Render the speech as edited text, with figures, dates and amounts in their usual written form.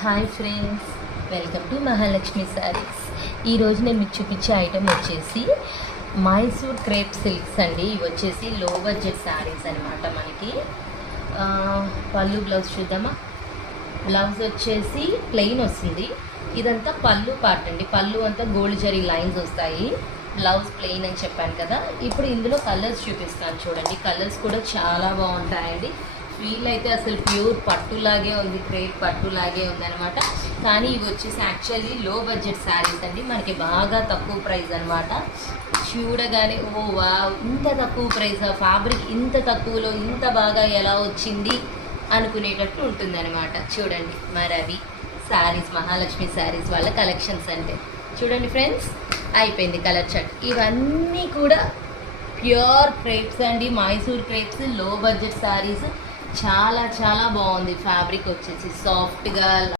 Hi friends, welcome to Mahalakshmi saris. ఈరోజు నేను మీకు చూపించే ఐటెం వచ్చేసి మైసూర్ క్రేప్ సిల్క్స్ అండి. ఇవి వచ్చేసి లో బడ్జెట్ శారీస్ అనమాట. మనకి పళ్ళు బ్లౌజ్ చూద్దామా. బ్లౌజ్ వచ్చేసి ప్లెయిన్ వస్తుంది. ఇదంతా పళ్ళు పార్ట్ అండి. పళ్ళు అంతా గోల్డ్ జరీ లైన్స్ వస్తాయి. బ్లౌజ్ ప్లెయిన్ అని చెప్పాను కదా. ఇప్పుడు ఇందులో కలర్స్ చూపిస్తాను చూడండి. కలర్స్ కూడా చాలా బాగుంటాయండి. ఫీల్ అయితే అసలు ప్యూర్ పట్టులాగే ఉంది, క్రేప్ పట్టులాగే ఉందన్నమాట. కానీ ఇవి వచ్చేసి యాక్చువల్లీ లో బడ్జెట్ శారీస్ అండి. మనకి బాగా తక్కువ ప్రైస్ అనమాట. చూడగానే ఓ వా, ఇంత తక్కువ ప్రైస్, ఫ్యాబ్రిక్ ఇంత తక్కువలో ఇంత బాగా ఎలా వచ్చింది అనుకునేటట్టు ఉంటుందన్నమాట. చూడండి, మరి అవి శారీస్, మహాలక్ష్మి శారీస్ వాళ్ళ కలెక్షన్స్ అంటే. చూడండి ఫ్రెండ్స్, అయిపోయింది కలర్ చార్ట్. ఇవన్నీ కూడా ప్యూర్ క్రేప్స్ అండి, మైసూర్ క్రేప్స్, లో బడ్జెట్ శారీస్. చాలా చాలా బాగుంది. ఫ్యాబ్రిక్ వచ్చేసి సాఫ్ట్గా